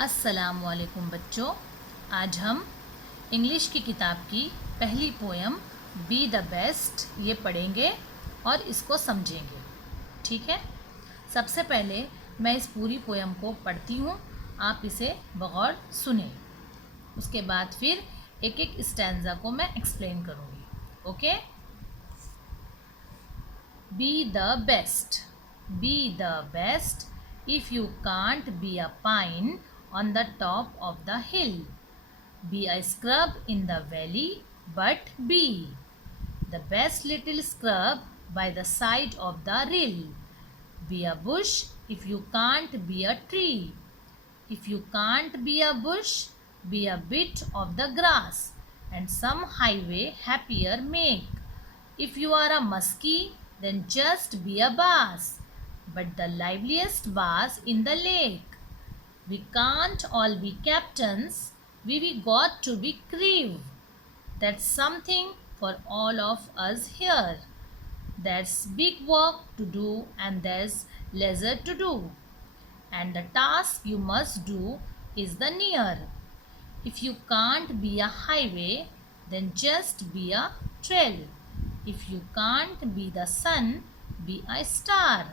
अस्सलामुअलैकुम बच्चों, आज हम इंग्लिश की किताब की पहली पोयम बी द बेस्ट ये पढ़ेंगे और इसको समझेंगे। ठीक है, सबसे पहले मैं इस पूरी पोयम को पढ़ती हूँ, आप इसे बगौर सुने। उसके बाद फिर एक एक स्टैंजा को मैं एक्सप्लेन करूँगी। Okay. B the best, B the best if you can't be a pine on the top of the hill. Be a scrub in the valley, but be the best little scrub by the side of the rill. Be a bush if you can't be a tree. If you can't be a bush, be a bit of the grass, and some highway happier make. If you are a muskie, then just be a bass, but the liveliest bass in the lake. We can't all be captains, we got to be crew. That's something for all of us here. There's big work to do and there's leisure to do. And the task you must do is the near. If you can't be a highway, then just be a trail. If you can't be the sun, be a star.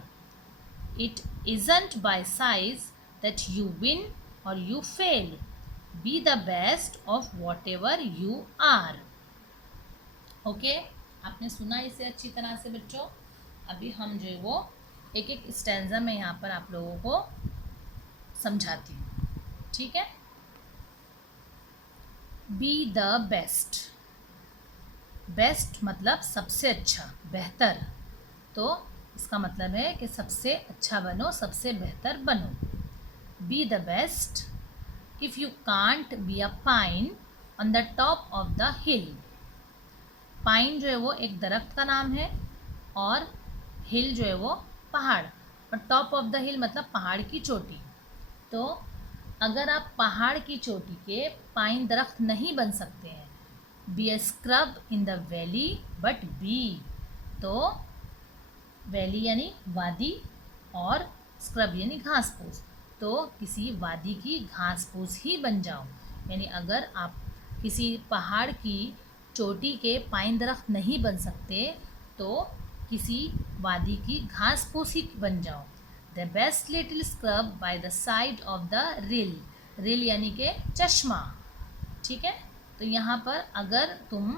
It isn't by size that you win or you fail. Be the best of whatever you are. Okay, आपने सुना इसे अच्छी तरह से बच्चों। अभी हम जो है वो एक एक स्टैंजा में यहाँ पर आप लोगों को समझाती हूँ। ठीक है। बी द बेस्ट, बेस्ट मतलब सबसे अच्छा, बेहतर। तो इसका मतलब है कि सबसे अच्छा बनो, सबसे बेहतर बनो। B the best if you can't be a pine on the top of the hill. Pine जो है वो एक दरख्त का नाम है और हिल जो है वो पहाड़, और टॉप ऑफ द हिल मतलब पहाड़ की चोटी। तो अगर आप पहाड़ की चोटी के पाइन दरख्त नहीं बन सकते हैं, be a scrub in the valley but be, तो वैली यानी वादी और स्क्रब यानी घास फूस, तो किसी वादी की घास फूस ही बन जाओ। यानी अगर आप किसी पहाड़ की चोटी के पाइन दरख्त नहीं बन सकते तो किसी वादी की घास फूस ही बन जाओ। The best little scrub by the side of the rill, rill यानी के चश्मा। ठीक है, तो यहाँ पर अगर तुम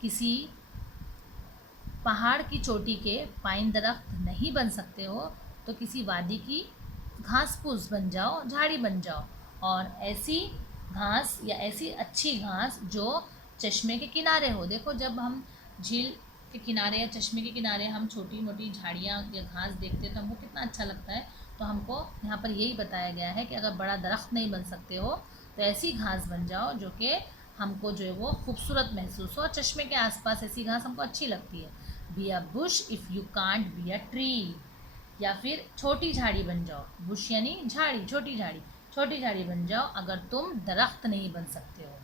किसी पहाड़ की चोटी के पाइन दरख्त नहीं बन सकते हो तो किसी वादी की घास फूस बन जाओ, झाड़ी बन जाओ, और ऐसी घास या ऐसी अच्छी घास जो चश्मे के किनारे हो। देखो, जब हम झील के किनारे या चश्मे के किनारे हम छोटी मोटी झाड़ियाँ या घास देखते हैं तो हमको कितना अच्छा लगता है। तो हमको यहाँ पर यही बताया गया है कि अगर बड़ा दरख्त नहीं बन सकते हो तो ऐसी घास बन जाओ जो कि हमको जो है वो खूबसूरत महसूस हो, और चश्मे के आसपास ऐसी घास हमको अच्छी लगती है। Be a bush if you can't be a tree, या फिर छोटी झाड़ी बन जाओ। बुश यानी झाड़ी, छोटी झाड़ी, छोटी झाड़ी बन जाओ अगर तुम दरख्त नहीं बन सकते हो।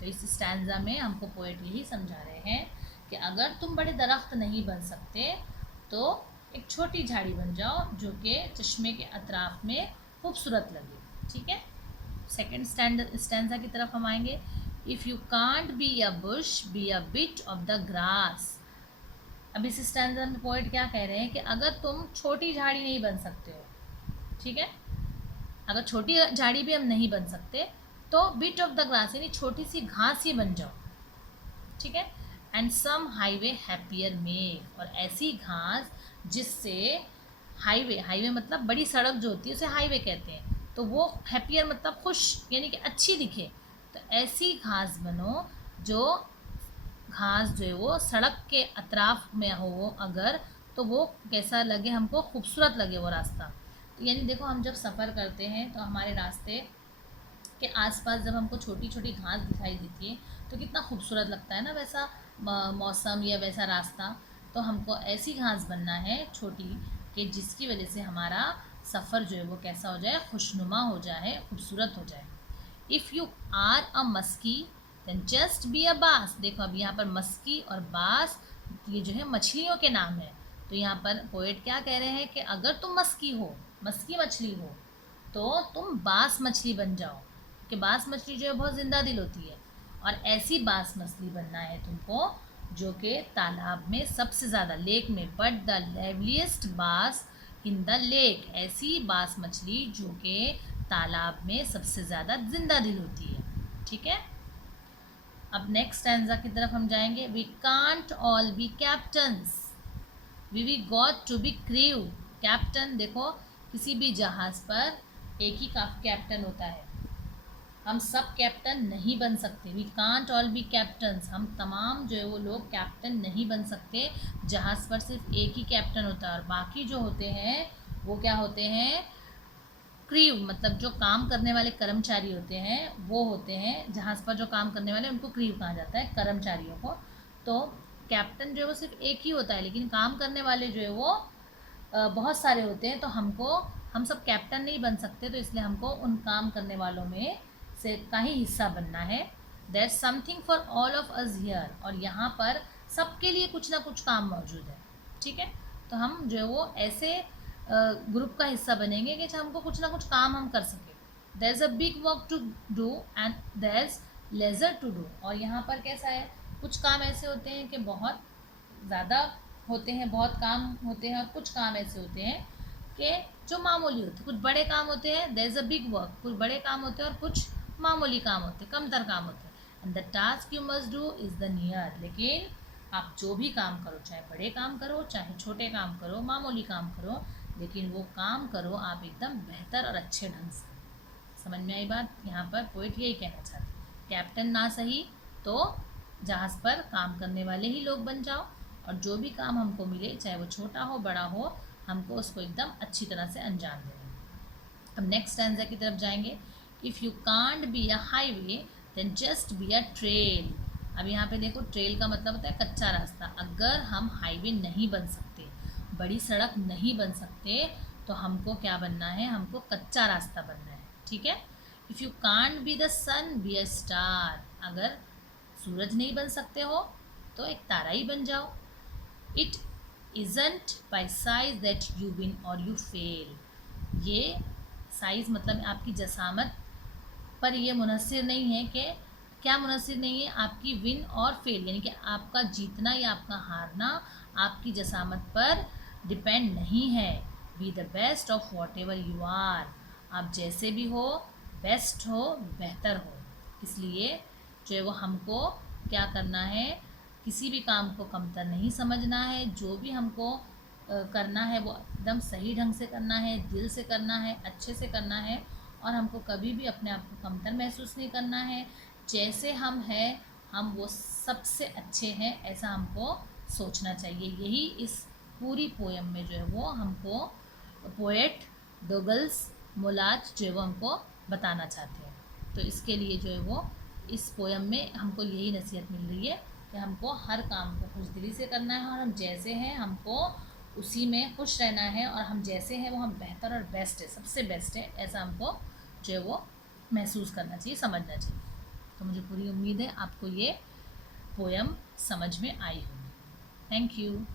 तो इस स्टैंजा में हमको पोएट यही समझा रहे हैं कि अगर तुम बड़े दरख्त नहीं बन सकते तो एक छोटी झाड़ी बन जाओ जो कि चश्मे के अतराफ में खूबसूरत लगे। ठीक है, सेकेंड स्टैंजा की तरफ हम आएंगे। If you can't be a bush, be a bit of the grass. अब इस स्टैंजा में पोएट क्या कह रहे हैं कि अगर तुम छोटी झाड़ी नहीं बन सकते हो, ठीक है, अगर छोटी झाड़ी भी हम नहीं बन सकते तो बिट ऑफ द ग्रास यानी छोटी सी घास ही बन जाओ। ठीक है, and some highway happier make, और ऐसी घास जिससे हाईवे, हाईवे मतलब बड़ी सड़क जो होती है उसे हाईवे कहते हैं, तो वो हैप्पियर मतलब खुश यानी कि अच्छी दिखे। तो ऐसी घास बनो जो घास जो है वो सड़क के अतराफ में हो अगर, तो वो कैसा लगे हमको, खूबसूरत लगे वो रास्ता। तो यानी देखो, हम जब सफ़र करते हैं तो हमारे रास्ते के आसपास जब हमको छोटी छोटी घास दिखाई देती है तो कितना खूबसूरत लगता है ना, वैसा मौसम या वैसा रास्ता। तो हमको ऐसी घास बनना है छोटी कि जिसकी वजह से हमारा सफ़र जो है वो कैसा हो जाए, खुशनुमा हो जाए, खूबसूरत हो जाए। If you are a muskie then just be a bass. देखो, अब यहाँ पर मस्की और बास ये जो है मछलियों के नाम है। तो यहाँ पर पोएट क्या कह रहे हैं कि अगर तुम मस्की हो, मस्की मछली हो, तो तुम बास मछली बन जाओ, कि बास मछली जो है बहुत जिंदा दिल होती है, और ऐसी बास मछली बनना है तुमको जो कि तालाब में सबसे ज़्यादा, लेक में, बट द लेवलीस्ट बास इन द लेक, ऐसी बास मछली जो कि तालाब में सबसे ज़्यादा जिंदा दिल होती है। ठीक है, अब नेक्स्ट स्टैंजा की तरफ हम जाएंगे। We can't all be captains, we got to be crew. Captain, देखो किसी भी जहाज़ पर एक ही कैप्टन होता है, हम सब कैप्टन नहीं बन सकते। We can't all be captains, हम तमाम जो है वो लोग कैप्टन नहीं बन सकते। जहाज़ पर सिर्फ एक ही कैप्टन होता है और बाकी जो होते हैं वो क्या होते हैं, क्रू, मतलब जो काम करने वाले कर्मचारी होते हैं वो होते हैं। जहाज़ पर जो काम करने वाले उनको क्रू कहा जाता है, कर्मचारियों को। तो कैप्टन जो है वो सिर्फ एक ही होता है, लेकिन काम करने वाले जो है वो बहुत सारे होते हैं। तो हम सब कैप्टन नहीं बन सकते, तो इसलिए हमको उन काम करने वालों में से का ही हिस्सा बनना है। There something for all of us here, और यहाँ पर सबके लिए कुछ ना कुछ काम मौजूद है। ठीक है, तो हम जो है वो ऐसे ग्रुप का हिस्सा बनेंगे कि हमको कुछ ना कुछ काम हम कर सकें। There is a big work to do and there is lesser to do, और यहाँ पर कैसा है, कुछ काम ऐसे होते हैं कि बहुत ज़्यादा होते हैं, बहुत काम होते हैं, और कुछ काम ऐसे होते हैं कि जो मामूली होते हैं। कुछ बड़े काम होते हैं, there is a big work, कुछ बड़े काम होते हैं और कुछ मामूली काम होते हैं, कमतर काम होते हैं। And the task you must do is the near, लेकिन आप जो भी काम करो, चाहे बड़े काम करो, चाहे छोटे काम करो, मामूली काम करो, लेकिन वो काम करो आप एकदम बेहतर और अच्छे ढंग से। समझ में आई बात? यहाँ पर पोइट यही कहना चाहते हैं, कैप्टन ना सही तो जहाज़ पर काम करने वाले ही लोग बन जाओ, और जो भी काम हमको मिले, चाहे वो छोटा हो बड़ा हो, हमको उसको एकदम अच्छी तरह से अंजाम देना है। अब नेक्स्ट स्टैंजा की तरफ जाएंगे। If you can't be a highway then just be a trail. अब यहाँ पे देखो, ट्रेल का मतलब होता है कच्चा रास्ता। अगर हम हाईवे नहीं बन सकते, बड़ी सड़क नहीं बन सकते, तो हमको क्या बनना है, हमको कच्चा रास्ता बनना है। ठीक है, if you can't be the sun be a star, अगर सूरज नहीं बन सकते हो तो एक तारा ही बन जाओ। It isn't by size that you win और यू फेल, ये साइज़ मतलब आपकी जसामत पर ये मुनसिर नहीं है कि, क्या मुनसिर नहीं है, आपकी विन और फेल, यानी कि आपका जीतना या आपका हारना आपकी जसामत पर डिपेंड नहीं है। Be the best of whatever you are, आप जैसे भी हो, बेस्ट हो, बेहतर हो। इसलिए जो है वो हमको क्या करना है, किसी भी काम को कमतर नहीं समझना है। जो भी हमको करना है वो एकदम सही ढंग से करना है, दिल से करना है, अच्छे से करना है, और हमको कभी भी अपने आप को कमतर महसूस नहीं करना है। जैसे हम हैं, हम वो सबसे अच्छे हैं, ऐसा हमको सोचना चाहिए। यही इस पूरी पोयम में जो है वो हमको पोएट डोगल्स मोलाच जो है वो हमको बताना चाहते हैं। तो इसके लिए जो है वो इस पोयम में हमको यही नसीहत मिल रही है कि हमको हर काम को खुशदिली से करना है, और हम जैसे हैं हमको उसी में खुश रहना है, और हम जैसे हैं वो हम बेहतर और बेस्ट है, सबसे बेस्ट है, ऐसा हमको जो है वो महसूस करना चाहिए, समझना चाहिए। तो मुझे पूरी उम्मीद है आपको ये पोयम समझ में आई होगी। Thank you.